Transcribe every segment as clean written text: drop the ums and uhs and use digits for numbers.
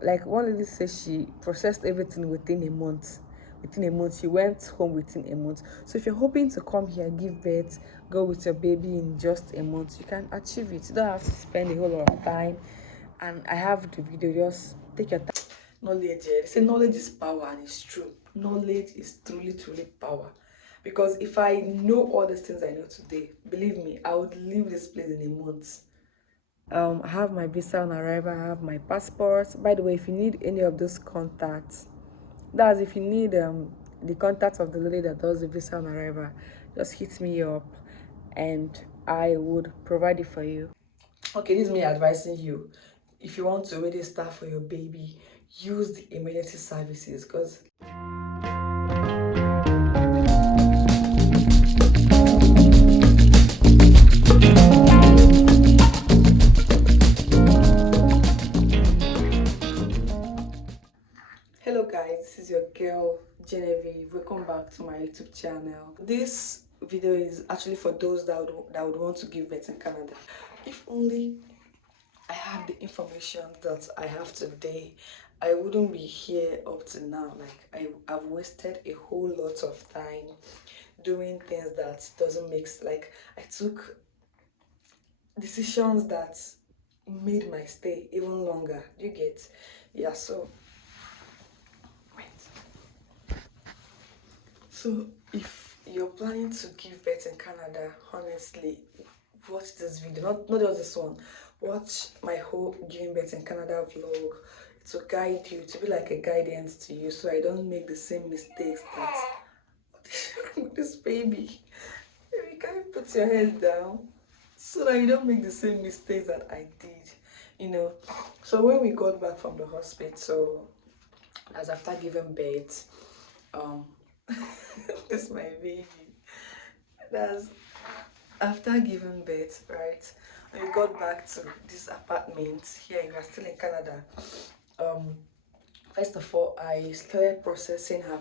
Like one lady said, she processed everything within a month. Within a month, she went home within a month. So if you're hoping to come here, give birth, go with your baby in just a month, you can achieve it. You don't have to spend a whole lot of time. And I have the video. Just take your time. Knowledge, they say knowledge is power, and it's true. Knowledge is truly power. Because if I know all these things I know today, believe me, I would leave this place in a month. I have my visa on arrival, I have my passport. By the way, if you need any of those contacts, that's if you need the contact of the lady that does the visa on arrival, just hit me up and I would provide it for you. Okay, this is me advising you. If you want to really start for your baby, use the emergency services because hello guys, this is your girl Genevieve. Welcome back to my YouTube channel. This video is actually for those that would want to give birth in Canada. If only I had the information that I have today, I wouldn't be here up to now. Like I've wasted a whole lot of time doing things that doesn't make like I took decisions that made my stay even longer. You get, yeah. So if you're planning to give birth in Canada, honestly, watch this video. Not just this one. Watch my whole giving birth in Canada vlog to guide you, to be like a guidance to you, so I don't make the same mistakes that this baby. Baby, can you put your head down so that you don't make the same mistakes that I did? You know. So when we got back from the hospital, as after giving birth, um this is my baby. That's after giving birth, right? When we got back to this apartment here, we are still in Canada. Um, First of all, I started processing her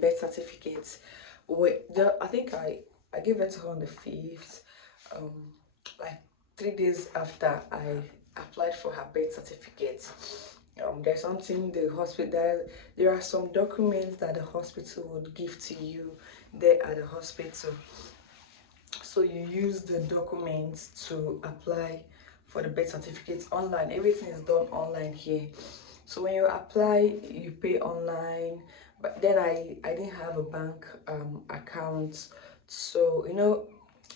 birth certificate. I think I gave it to her on the 5th. Like 3 days after I applied for her birth certificate. There's something the hospital, there are some documents that the hospital would give to you there at the hospital. So you use the documents to apply for the birth certificate online. Everything is done online here. So when you apply, you pay online. But then I didn't have a bank account. So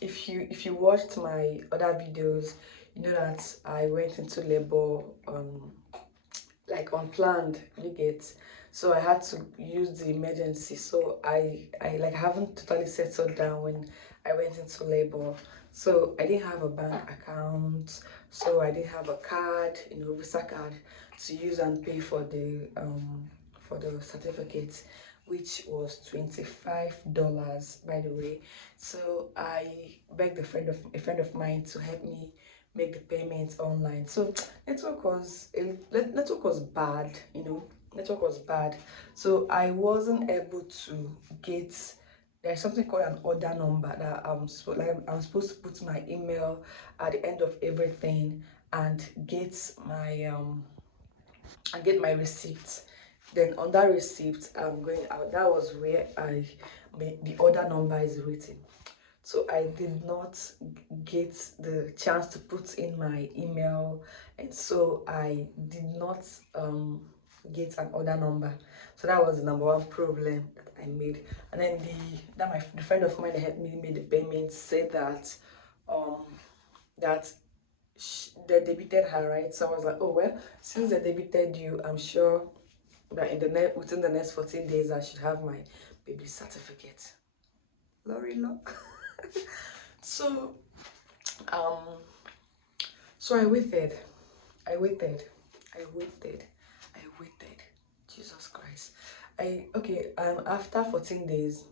if you watched my other videos, you know that I went into labor like unplanned, you get. So I had to use the emergency. So I like haven't totally settled down when I went into labor. So I didn't have a bank account, so I didn't have a card, visa card to use and pay for the certificate, which was $25, by the way. So I begged a friend of mine to help me make the payments online. So network was bad, network was bad. So I wasn't able to get, there's something called an order number that I'm supposed to put my email at the end of everything and get my receipt. Then on that receipt, I'm going out. That was where the order number is written. So I did not get the chance to put in my email, and so I did not get an order number. So that was the number one problem that I made. And then the friend of mine that helped me make the payment said that that they debited her, right? So I was like, oh well, since they debited you, I'm sure that within the next 14 days I should have my baby certificate. Lori look. So um so I waited. I waited. I waited. I waited. Jesus Christ. After 14 days,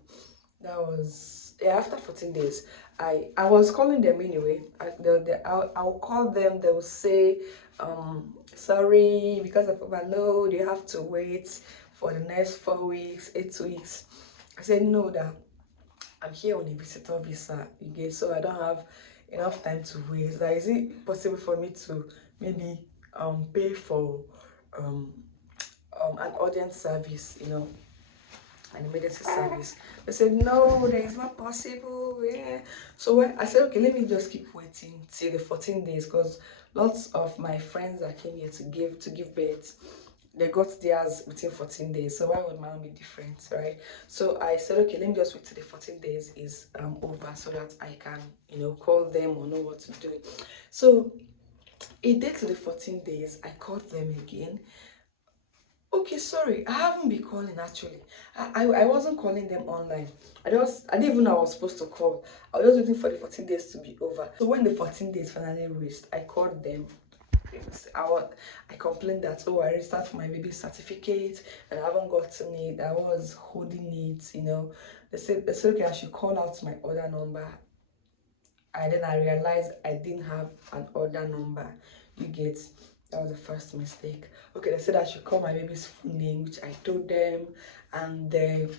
after 14 days, I was calling them anyway. I'll call them, they will say, sorry, because of overload, you have to wait for the next 4 weeks, 8 weeks. I said no, that I'm here on a visitor visa again, so I don't have enough time to wait. Like, is it possible for me to maybe pay for um an audience service, an emergency service. They said no, that is not possible. Yeah. So when I said okay, let me just keep waiting till the 14 days, because lots of my friends that came here to give birth, they got theirs within 14 days. So why would mine be different, right? So I said okay, let me just wait till the 14 days is over, so that I can call them or know what to do. So a day to the 14 days, I called them again. Okay, sorry, I haven't been calling actually. I wasn't calling them online. I didn't even know I was supposed to call. I was just waiting for the 14 days to be over. So when the 14 days finally reached, I called them. I complained that I registered for my baby certificate and I haven't gotten it. I was holding it. They said okay, I should call out my order number. And then I realized I didn't have an order number. You get, that was the first mistake. Okay, they said I should call my baby's full name, which I told them, and they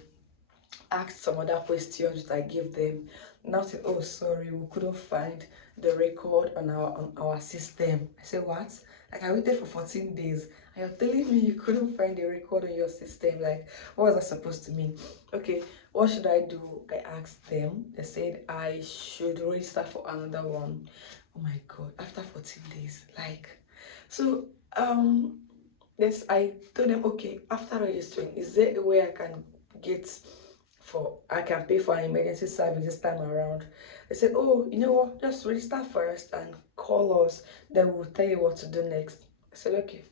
asked some other questions which I gave them. Now said, oh sorry, we couldn't find the record on our system. I said, what? Like, I waited for 14 days and you're telling me you couldn't find the record on your system? Like, what was that supposed to mean? Okay, what should I do? I asked them. They said I should register for another one. Oh my god, after 14 days. Like, so yes, I told them, okay, after registering, is there a way I can pay for an emergency service this time around? They said, oh, you know what, just register first and call us, then we'll tell you what to do next. I said, okay.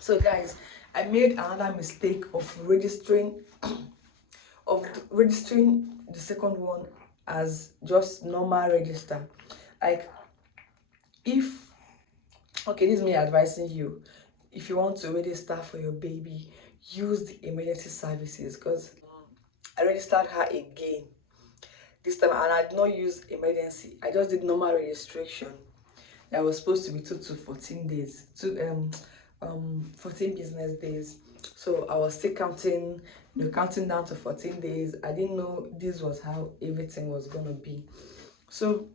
So guys, I made another mistake of registering the second one as just normal register. Like, if okay, this is me advising you, if you want to register for your baby, use the emergency services, because I registered her again this time and I did not use emergency. I just did normal registration. That was supposed to be 2 to 14 days, 14 business days. So I was still counting down to 14 days. I didn't know this was how everything was gonna be. So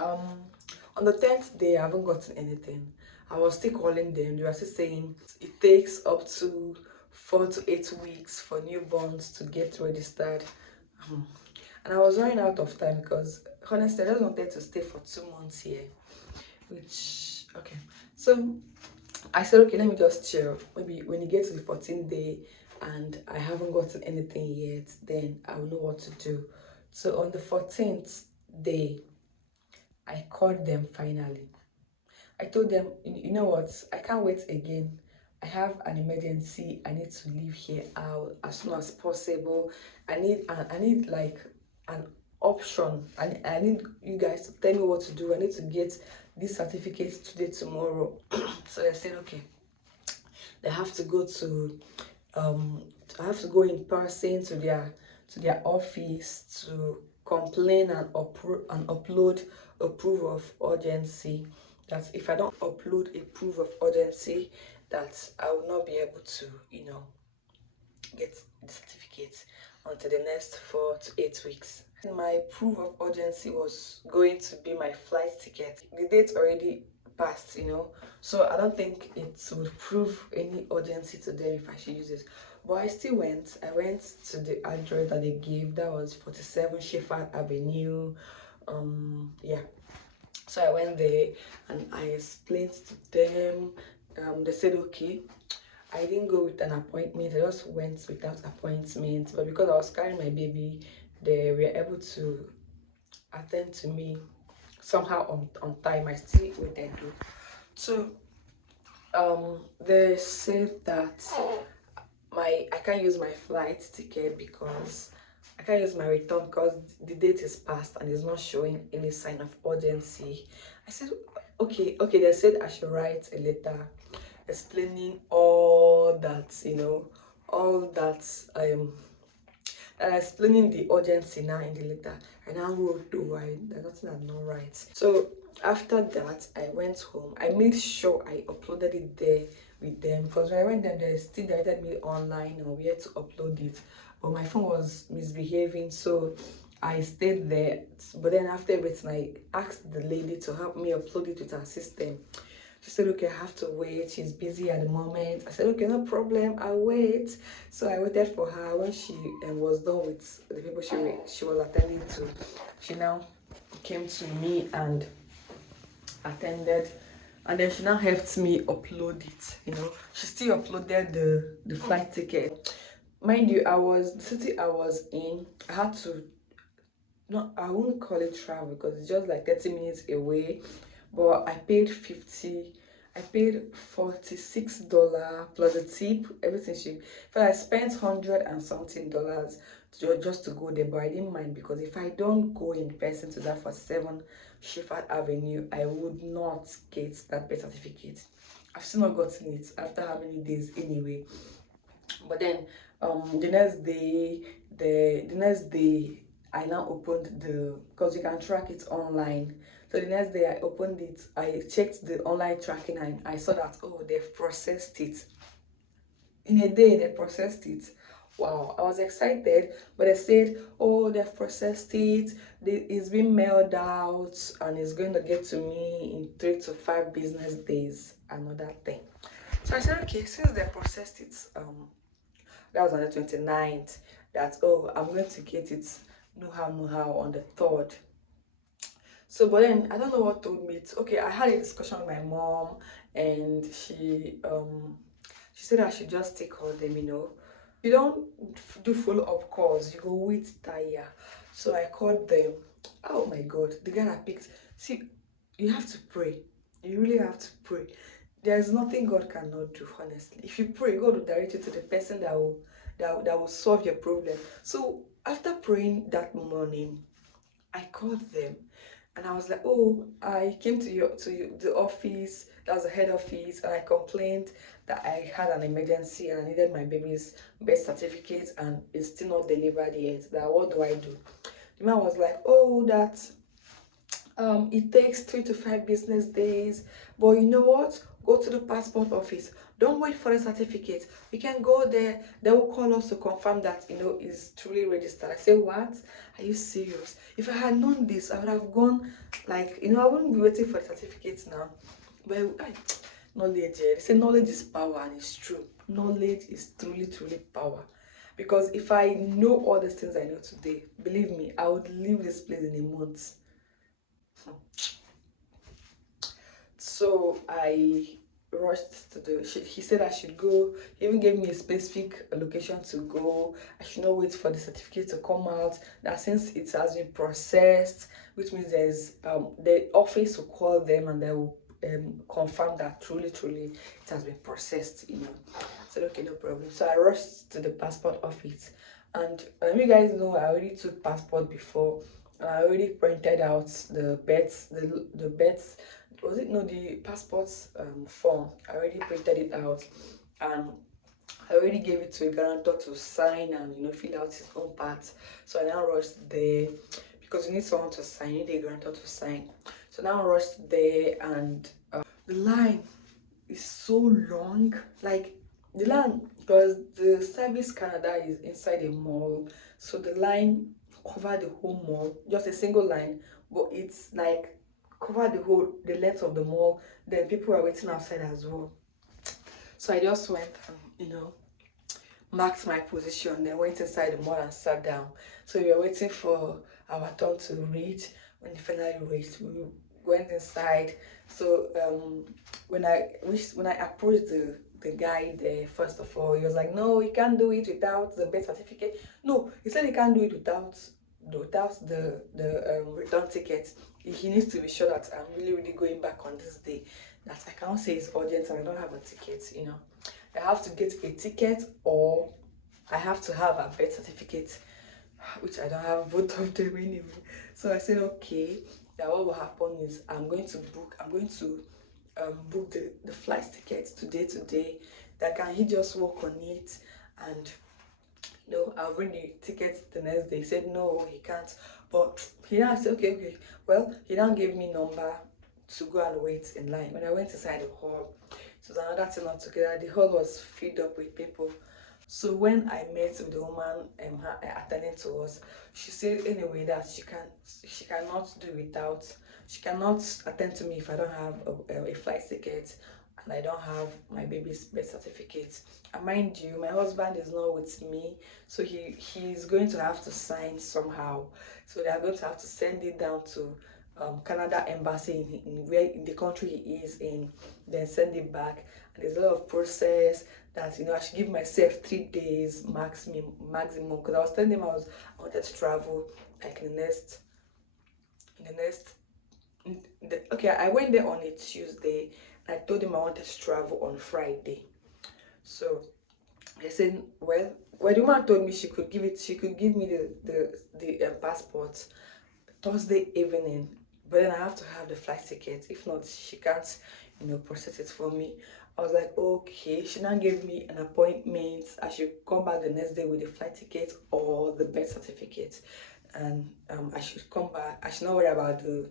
on the 10th day, I haven't gotten anything. I was still calling them. They were still saying it takes up to 4 to 8 weeks for newborns to get registered. And I was running out of time because honestly, I just wanted to stay for 2 months here. Which, okay. So I said, okay, let me just chill. Maybe when you get to the 14th day and I haven't gotten anything yet, then I will know what to do. So on the 14th day, I called them finally. I told them, you know what, I can't wait again. I have an emergency. I need to leave here out as soon as possible. I need like an option. I need you guys to tell me what to do. I need to get this certificate today, tomorrow. So they said, okay, they have to go to I have to go in person to their office to complain and upload a proof of urgency. That if I don't upload a proof of urgency, that I will not be able to get the certificate until the next 4 to 8 weeks. My proof of urgency was going to be my flight ticket. The date already passed, so I don't think it would prove any urgency to them if I should use it. But I still went. I went to the address that they gave. That was 47 Shepherd Avenue. Yeah. So I went there and I explained to them. They said okay. I didn't go with an appointment. I just went without appointment. But because I was carrying my baby, they were able to attend to me somehow on time. I still waited though. So they said that I can't use my flight ticket because I can't use my return because the date is past and it's not showing any sign of urgency. I said okay. They said I should write a letter explaining all that, all that explaining the urgency now in the letter. I now wrote there's nothing I'm not right. So after that, I went home. I made sure I uploaded it there with them because when I went there, they still directed me online on where to upload it. But my phone was misbehaving, so I stayed there. But then after everything, I asked the lady to help me upload it with her system. She said, okay, I have to wait. She's busy at the moment. I said, okay, no problem. I'll wait. So I waited for her. When she was done with the people she was attending to, she now came to me and attended, and then she now helped me upload it. She still uploaded the flight ticket. Mind you, the city I was in, I had to, no, I won't call it travel because it's just like 30 minutes away, but I paid $46 plus a tip, everything. I spent 100 and something dollars just to go there, but I didn't mind because if I don't go in person to that 47 Shepherd Avenue, I would not get that birth certificate. I've still not gotten it after how many days anyway. But then the next day I now opened because you can track it online. So the next day I opened it, I checked the online tracking, and I saw that, oh, they've processed it. In a day they processed it. Wow, I was excited, but they said, oh, they've processed it, it's been mailed out and it's going to get to me in 3 to 5 business days. Another thing. So I said, okay, since they processed it, that was on the 29th, that, oh, I'm going to get it no how on the 3rd. So but then I don't know what told me okay, I had a discussion with my mom, and she said I should just take all them. You don't do follow-up calls, you go wait tire. So I called them. Oh my god, the guy that picked, see, you have to pray. You really have to pray. There's nothing God cannot do, honestly. If you pray, God will direct you to the person that will solve your problem. So after praying that morning, I called them, and I was like, oh, I came to the office, that was the head office, and I complained that I had an emergency and I needed my baby's birth certificate and it's still not delivered yet. That what do I do? The man was like, oh, that it takes 3 to 5 business days, but you know what, go to the passport office, don't wait for the certificate, you can go there, they will call us to confirm that is truly registered. I say, what, are you serious? If I had known this, I would have gone, like, I wouldn't be waiting for the certificates now. But knowledge, they say knowledge is power, and it's true. Knowledge is truly power. Because if I know all these things I know today, believe me, I would leave this place in a month. So I rushed to he said I should go. He even gave me a specific location to go. I should not wait for the certificate to come out, that since it has been processed, which means there's the office will call them and they will confirm that truly it has been processed. I said, okay, no problem. So I rushed to the passport office, and you guys know I already took passport before, and I already printed out the bets, was it, no, the passport form. I already printed it out, and I already gave it to a guarantor to sign and fill out his own part. So I now rushed there because you need someone to sign, you need a guarantor to sign. So now I rushed there, and the line is so long, like the line, because the Service Canada is inside a mall, so the line covered the whole mall, just a single line, but it's like covered the length of the mall. Then people were waiting outside as well. So I just went and marked my position, then went inside the mall and sat down. So we were waiting for our turn to read. When it finally reached, we went inside. So when I approached the guy there, first of all, he was like, no, you can't do it without the birth certificate. No, he said he can't do it without the return ticket. He needs to be sure that I'm really going back on this day, that I can't say it's urgent and I don't have a ticket. I have to get a ticket, or I have to have a birth certificate, which I don't have both of them anyway. So I said, okay, that what will happen is I'm going to book the flight tickets today. That can he just work on it, and I'll bring the tickets the next day. He said no, he can't. But he now said, okay. Well, he now gave me number to go and wait in line. When I went inside the hall, it was another thing altogether. The hall was filled up with people. So when I met with the woman attending to us, she said anyway that she cannot do without She cannot attend to me if I don't have a flight ticket and I don't have my baby's birth certificate. And mind you, my husband is not with me, so he's going to have to sign somehow. So they are going to have to send it down to Canada embassy in the country he is in, then send it back. And there's a lot of process that I should give myself 3 days maximum, because I was telling them I wanted to travel like in the next okay, I went there on a Tuesday. I told him I wanted to travel on Friday. So they said, well, the woman told me she could give me the passport Thursday evening, but then I have to have the flight ticket. If not, she can't, process it for me. I was like, okay. She now gave me an appointment. I should come back the next day with the flight ticket or the birth certificate, and I should come back. I should not worry about the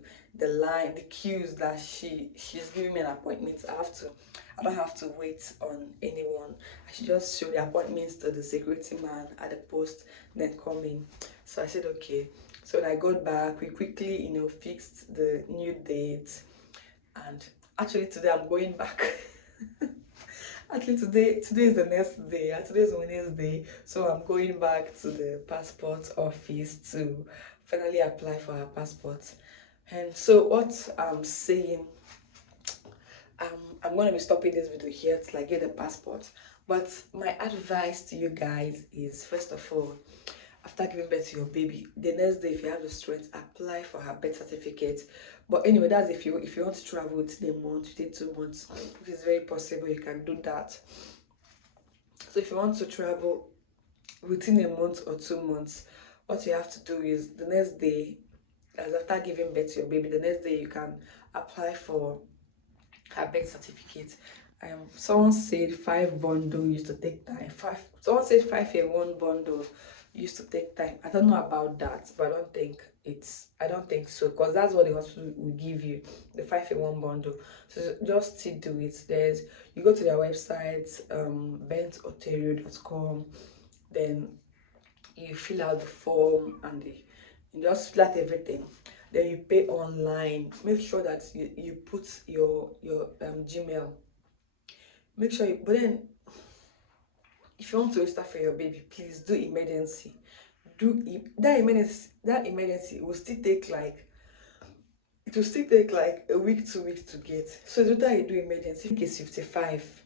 queues that she's giving me an appointment. I don't have to wait on anyone. I should just show the appointments to the security man at the post, then come in. So I said okay. So when I got back, we quickly, fixed the new date. And actually today I'm going back. Actually today is the next day. Today is Wednesday. So I'm going back to the passport office to finally apply for her passport. And so what I'm saying, I'm going to be stopping this video here till I get the passport. But my advice to you guys is, first of all, after giving birth to your baby, the next day, if you have the strength, apply for her birth certificate. But anyway, that's if you want to travel within a month, within 2 months, it is very possible you can do that. So if you want to travel within a month or 2 months, what you have to do is the next day, as after giving birth to your baby, the next day you can apply for her birth certificate. Someone said 5 bundle used to take time. Someone said 5 year one bundle used to take time. I don't know about that, but I don't think so, because that's what the hospital will give you, the 5 year one bundle. So just still do it. You go to their website, bentontario.com, then you fill out the form and you just fill out everything. Then you pay online. Make sure that you put your Gmail. Make sure but then if you want to register for your baby, please do emergency. That emergency will still take like a week, 2 weeks to get. So the time you do emergency, I think it's 55.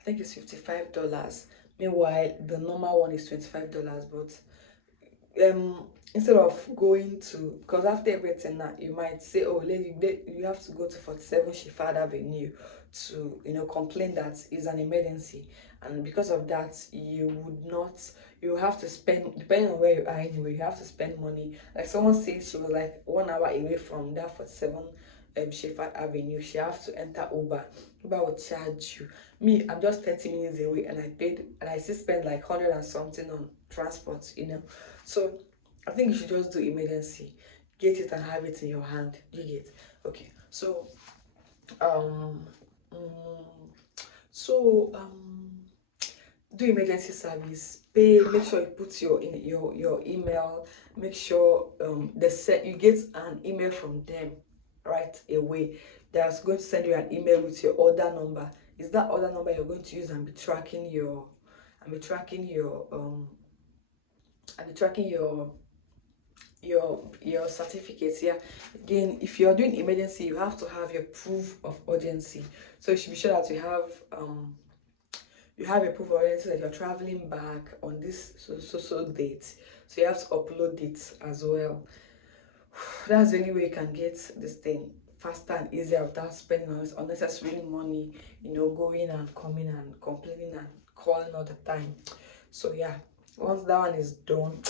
I think it's $55. Meanwhile, the normal one is $25. But instead of going to, because after everything now you might say, oh lady, you have to go to 47 Sheffield Avenue to complain that it's an emergency, and because of that you have to spend, depending on where you are anyway, you have to spend money. Like someone said she was like 1 hour away from that 47 Sheffield Avenue. She have to enter Uber will charge you. Me, I'm just 30 minutes away, and I still spend like 100 and something on transport. So I think you should just do emergency, get it and have it in your hand. You get okay. So um do emergency service, pay, make sure you put your email, make sure you get an email from them right away. That's going to send you an email with your order number. Is that order number you're going to use and be tracking your your certificates. Yeah, again, if you're doing emergency, you have to have your proof of urgency. So you should be sure that you have a proof of urgency that you're traveling back on this so date. So you have to upload it as well. That's the only way you can get this thing faster and easier without spending unnecessary money, going and coming and complaining and calling all the time. So yeah, once that one is done,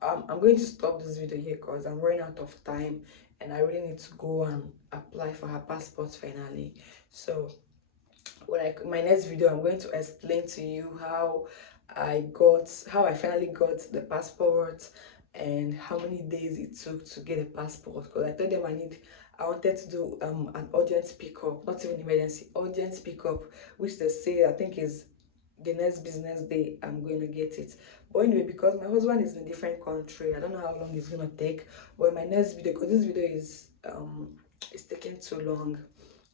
I'm going to stop this video here because I'm running out of time and I really need to go and apply for her passport finally. So my next video, I'm going to explain to you how I finally got the passport and how many days it took to get a passport, because I told them I wanted to do an urgent pickup, not even emergency, urgent pickup, which they say I think is the next business day I'm going to get it. But anyway, because my husband is in a different country, I don't know how long it's going to take. But in my next video, because this video is it's taking too long.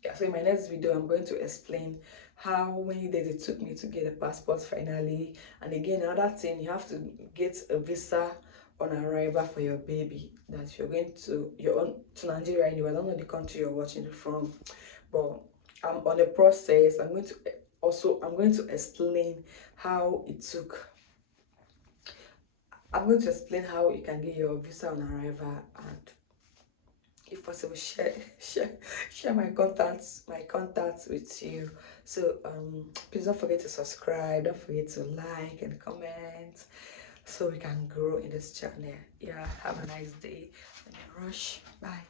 Yeah, so in my next video I'm going to explain how many days it took me to get a passport finally. And again, another thing, you have to get a visa on arrival for your baby, that you're going to to Nigeria anyway. I don't know the country you're watching it from, but I'm on the process. I'm going to explain how it took. I'm going to explain how you can get your visa on arrival, and if possible share my contacts with you. So please don't forget to subscribe, don't forget to like and comment, so we can grow in this channel. Yeah, have a nice day. Let me rush. Bye.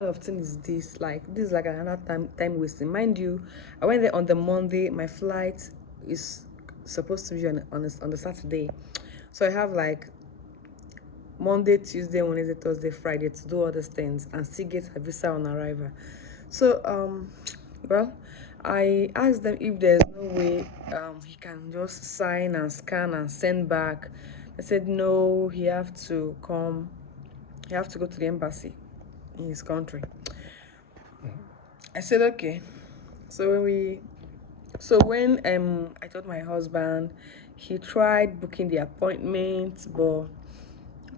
Of thing is this, like, this is like another time wasting, mind you. I went there on the Monday. My flight is supposed to be on the Saturday, so I have like Monday, Tuesday, Wednesday, Thursday, Friday to do all these things and still get a visa on arrival. So well, I asked them if there's no way he can just sign and scan and send back. They said no, he have to come, he have to go to the embassy in his country. I said okay. So when I told my husband, he tried booking the appointment, but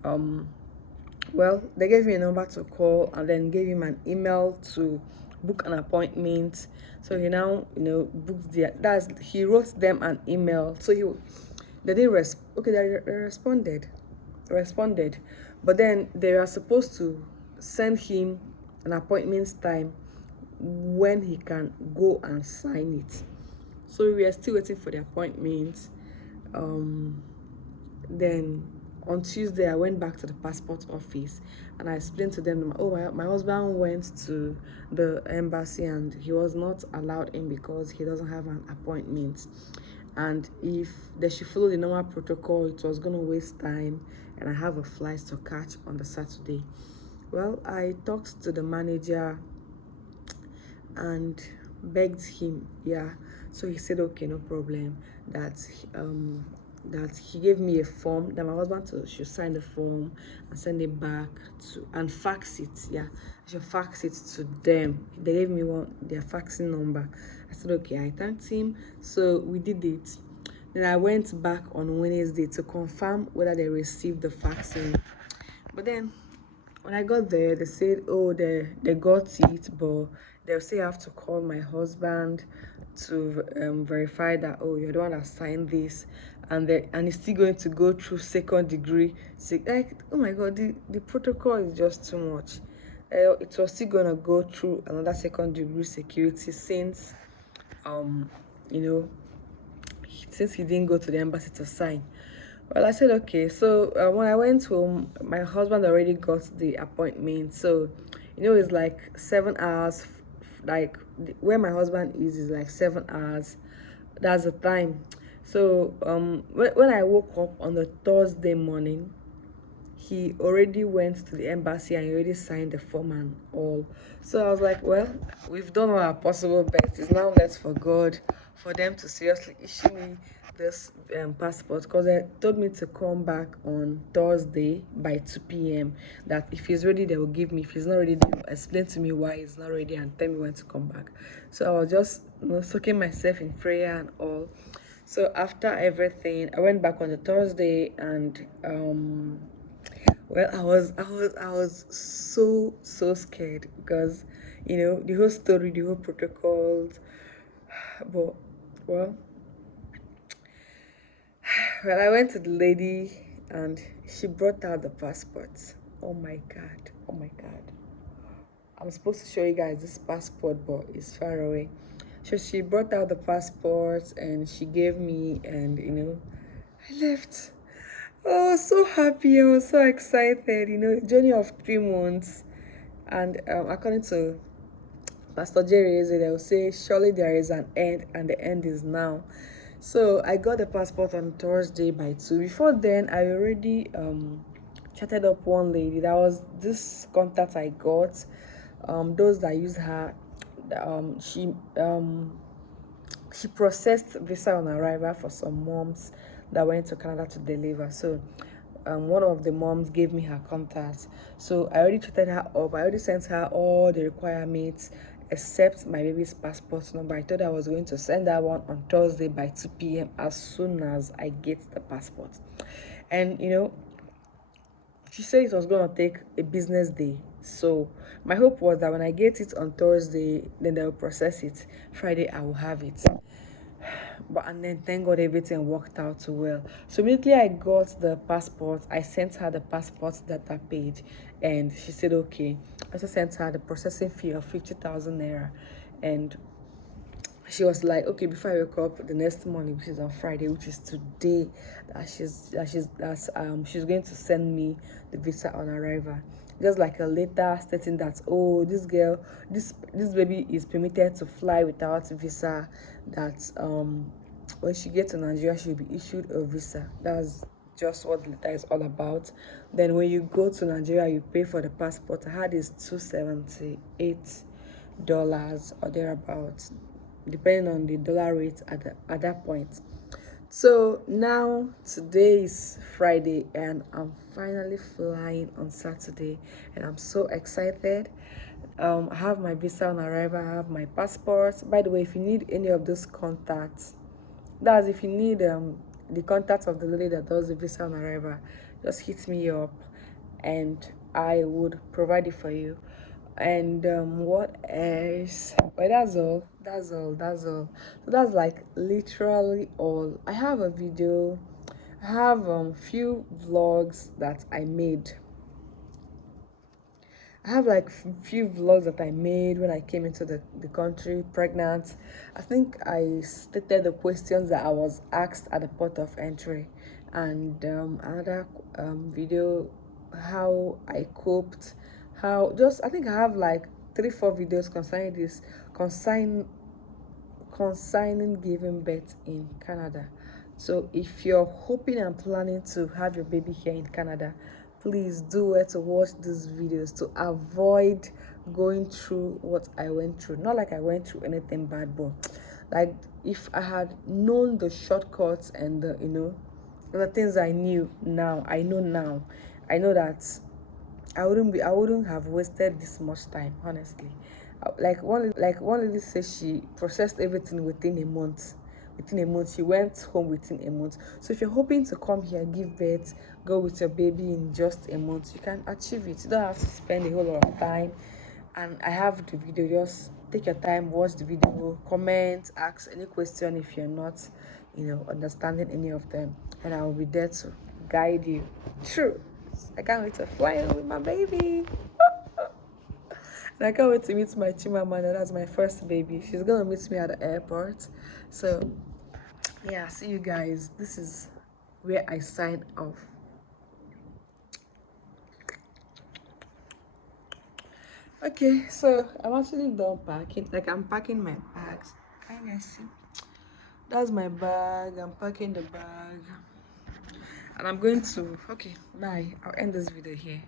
um well, they gave me a number to call and then gave him an email to book an appointment. So he now, booked he wrote them an email. So they didn't okay, they responded, but then they are supposed to send him an appointment time when he can go and sign it. So we are still waiting for the appointment. Then on Tuesday, I went back to the passport office and I explained to them, oh, my husband went to the embassy and he was not allowed in because he doesn't have an appointment. And if they should follow the normal protocol, it was going to waste time and I have a flight to catch on the Saturday. Well, I talked to the manager and begged him, yeah. So he said okay, no problem. That he gave me a form that my husband should sign the form and send it back to, and fax it. Yeah, I should fax it to them. They gave me their faxing number. I said okay, I thanked him. So we did it. Then I went back on Wednesday to confirm whether they received the faxing. But then when I got there, they said, oh, they got it, but they'll still have to call my husband to verify that, oh, you're the one that signed this, and it's still going to go through second degree. Like, oh my God, the protocol is just too much. It was still gonna go through another second degree security since, you know, since he didn't go to the embassy to sign. Well, I said okay. So when I went home, my husband already got the appointment. So it's like 7 hours. Like where my husband is like 7 hours. That's the time. So when I woke up on the Thursday morning, he already went to the embassy and he already signed the form and all. So I was like, well, we've done all our possible best. It's now left for God for them to seriously issue me this passport, because they told me to come back on Thursday by 2 p.m. That if he's ready, they will give me. If he's not ready, they will explain to me why he's not ready and tell me when to come back. So I was just soaking myself in prayer and all. So after everything, I went back on the Thursday and well, I was so scared because the whole story, the whole protocols. But well, I went to the lady and she brought out the passport. Oh my God, oh my God. I'm supposed to show you guys this passport, but it's far away. So she brought out the passport and she gave me, and I left. Oh, I was so happy. I was so excited. Journey of 3 months. And according to Pastor Jerry, they will say, surely there is an end, and the end is now. So I got the passport on Thursday by 2. Before then, I already chatted up one lady. That was this contact I got. Those that use her, she processed visa on arrival for some moms that went to Canada to deliver. So one of the moms gave me her contact, so I already chatted her up. I already sent her all the requirements except my baby's passport number. I told her I was going to send that one on Thursday by 2 p.m. as soon as I get the passport. And she said it was going to take a business day. So my hope was that when I get it on Thursday, then they'll process it. Friday, I will have it. But and then thank God everything worked out so well. So immediately I got the passport, I sent her the passport data page, and she said okay. I also sent her the processing fee of 50,000 naira, and she was like, okay, before I wake up the next morning, which is on Friday, which is today, she's going to send me the visa on arrival. Just like a letter stating that, oh, this baby is permitted to fly without visa, that when she gets to Nigeria she'll be issued a visa. That's just what the letter is all about. Then when you go to Nigeria, you pay for the passport. I had is $278 or thereabouts, depending on the dollar rate at that point. So now today is Friday and I'm finally flying on Saturday, and I'm so excited. I have my visa on arrival, I have my passport. By the way, if you need any of those contacts, that's if you need the contact of the lady that does the visa on arrival, just hit me up and I would provide it for you. And what else? But that's all. So that's like literally all. I have a video, I have few vlogs that I made. I have like few vlogs that I made when I came into the country pregnant. I think I stated the questions that I was asked at the port of entry, and another video how I coped, how just I think I have like 3-4 videos concerning this, concerning giving birth in Canada. So if you're hoping and planning to have your baby here in Canada, please do it to watch these videos to avoid going through what I went through. Not like I went through anything bad, but like if I had known the shortcuts and the things I knew now, I know now. I know that I wouldn't have wasted this much time, honestly. Like one lady says she processed everything within a month. Within a month, she went home within a month. So if you're hoping to come here, give birth, go with your baby in just a month, you can achieve it. You don't have to spend a whole lot of time. And I have the video. Just take your time, watch the video, comment, ask any question if you're not, understanding any of them, and I will be there to guide you through. I can't wait to fly in with my baby. And I can't wait to meet my Chimamanda. That's my first baby. She's gonna meet me at the airport. So yeah, see you guys. This is where I sign off. Okay, so I'm actually done packing. Like I'm packing my bags. Can you guys see? That's my bag. I'm packing the bag. And I'm going to, okay, bye. I'll end this video here.